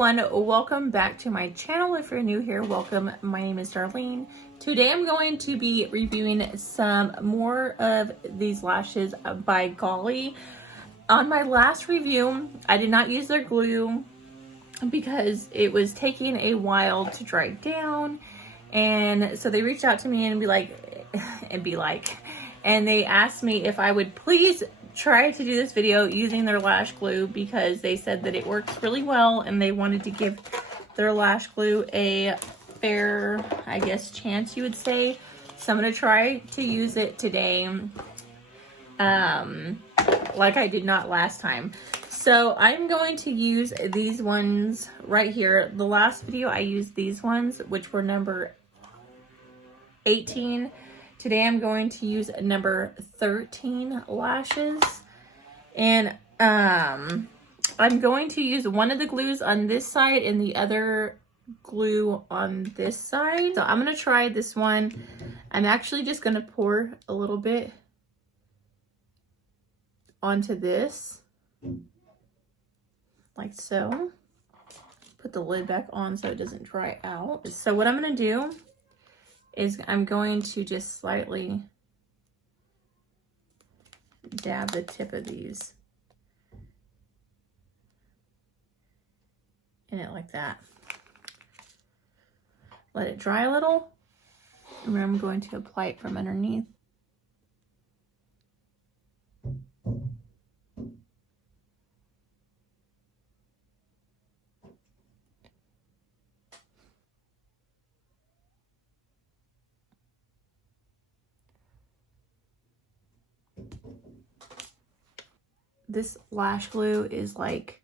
everyone, welcome back to my channel. If you're new here, welcome. My name is Darlene. Today I'm going to be reviewing some more of these lashes by Gollee. On my last review, I did not use their glue because it was taking a while to dry down, and so they reached out to me and they asked me if I would please try to do this video using their lash glue because they said that it works really well and they wanted to give their lash glue a fair, I guess, chance, you would say. So I'm going to try to use it today like I did not last time. So I'm going to use these ones right here. The last video I used these ones, which were number 18. Today I'm going to use number 13 lashes, and I'm going to use one of the glues on this side and the other glue on this side. So I'm going to try this one. I'm actually just going to pour a little bit onto this, like so. Put the lid back on so it doesn't dry out. So what I'm going to do is I'm going to just slightly dab the tip of these in it like that. Let it dry a little, and then I'm going to apply it from underneath. This lash glue is like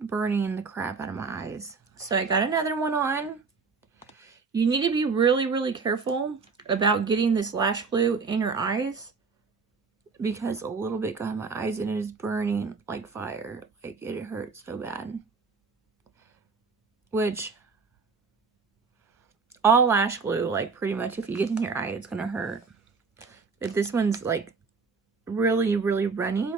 burning the crap out of my eyes. So I got another one on. You need to be really, really careful about getting this lash glue in your eyes because a little bit got in my eyes and it is burning like fire. Like it hurts so bad. Which all lash glue, like pretty much if you get in your eye, it's gonna hurt. But this one's like really, really runny,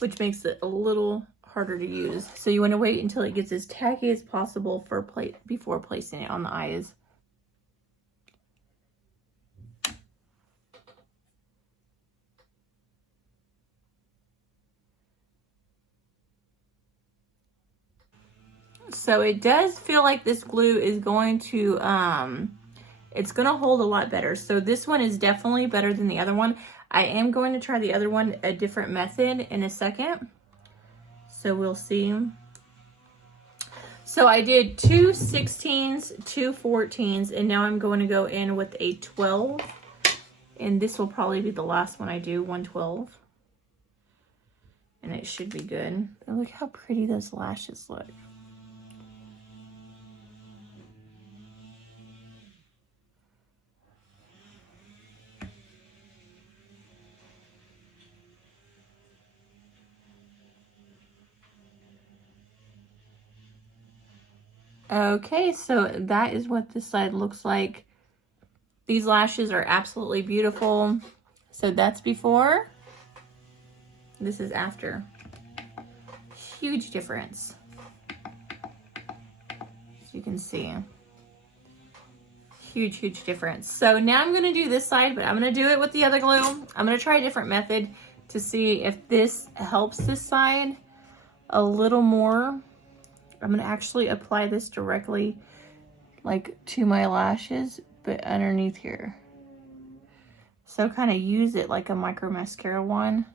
which makes it a little harder to use. So you want to wait until it gets as tacky as possible before placing it on the eyes. So it does feel like this glue is going to, it's going to hold a lot better. So this one is definitely better than the other one. I am going to try the other one, a different method, in a second. So we'll see. So I did 2 16s, 2 14s, and now I'm going to go in with a 12. And this will probably be the last one I do, 112. And it should be good. But look how pretty those lashes look. Okay, so that is what this side looks like. These lashes are absolutely beautiful. So that's before. This is after. Huge difference. As you can see. Huge, huge difference. So now I'm going to do this side, but I'm going to do it with the other glue. I'm going to try a different method to see if this helps this side a little more. I'm going to actually apply this directly like to my lashes, but underneath here. So kind of use it like a micro mascara wand.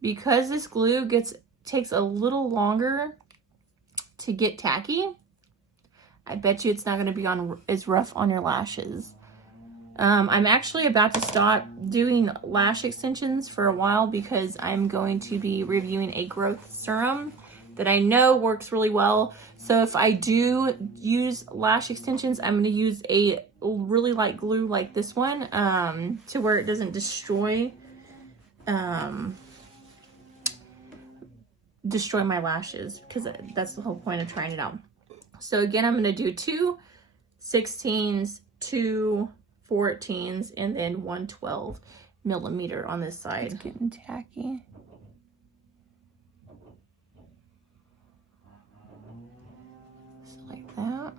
Because this glue takes a little longer to get tacky, I bet you it's not going to be as rough on your lashes. I'm actually about to stop doing lash extensions for a while because I'm going to be reviewing a growth serum that I know works really well. So if I do use lash extensions, I'm going to use a really light glue like this one to where it doesn't destroy my lashes, because that's the whole point of trying it out. So again, I'm going to do 2 16s, 2 14s, and then 1 12mm on this side. It's getting tacky. Just like that.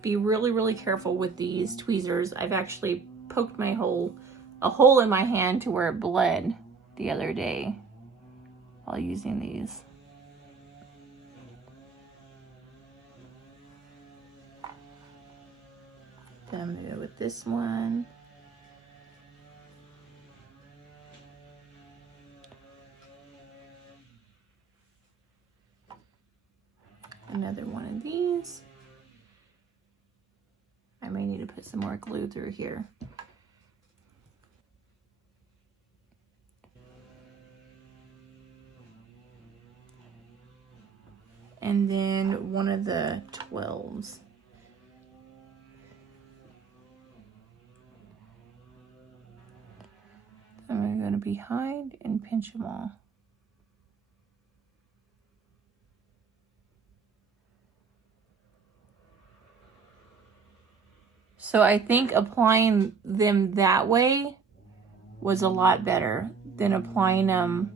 Be really, really careful with these tweezers. I've actually poked a hole in my hand to where it bled the other day while using these. Then I'm going to go with this one. Another one of these. I may need to put some more glue through here. And then one of the 12s. I'm going to behind and pinch them all. So I think applying them that way was a lot better than applying them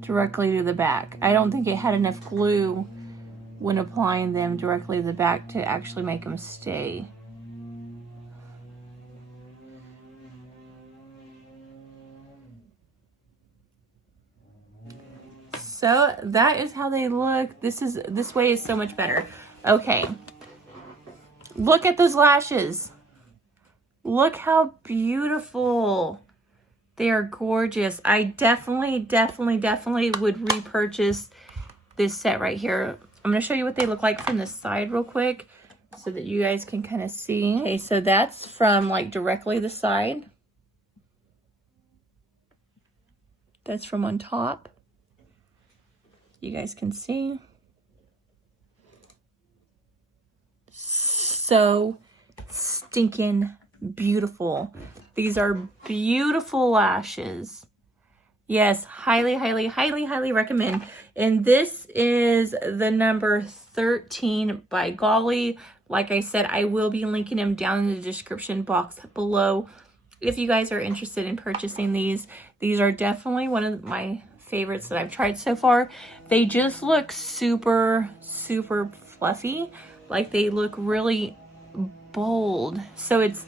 directly to the back. I don't think it had enough glue when applying them directly to the back to actually make them stay. So that is how they look. This way is so much better. Okay. Look at those lashes. Look how beautiful. They are gorgeous. I definitely would repurchase this set right here. I'm going to show you what they look like from the side real quick so that you guys can kind of see. Okay, so that's from like directly the side. That's from on top. You guys can see. So stinking beautiful. These are beautiful lashes. Yes, highly recommend. And this is the number 13 by Gollee. Like I said, I will be linking them down in the description box below if you guys are interested in purchasing these. These are definitely one of my favorites that I've tried so far. They just look super fluffy. Like they look really bold. So it's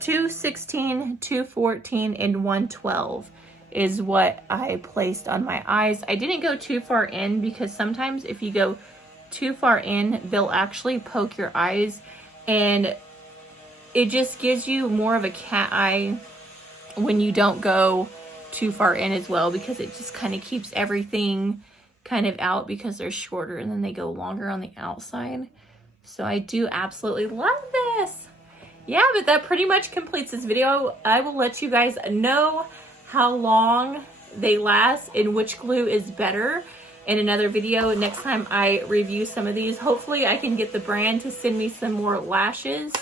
2 16, 2 14, and 1 12 is what I placed on my eyes. I didn't go too far in because sometimes if you go too far in, they'll actually poke your eyes, and it just gives you more of a cat eye when you don't go too far in as well, because it just kind of keeps everything kind of out because they're shorter and then they go longer on the outside. So I do absolutely love this. Yeah, but that pretty much completes this video. I will let you guys know how long they last and which glue is better in another video next time I review some of these. Hopefully I can get the brand to send me some more lashes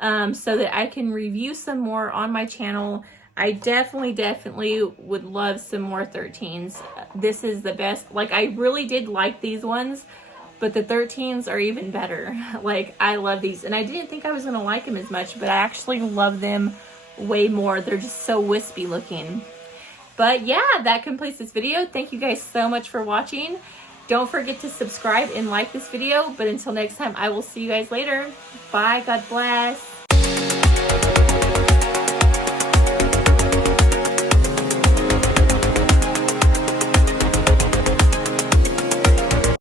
so that I can review some more on my channel. I definitely would love some more 13s. This is the best. Like, I really did like these ones, but the 13s are even better. Like, I love these. And I didn't think I was going to like them as much, but I actually love them way more. They're just so wispy looking. But yeah, that completes this video. Thank you guys so much for watching. Don't forget to subscribe and like this video. But until next time, I will see you guys later. Bye. God bless.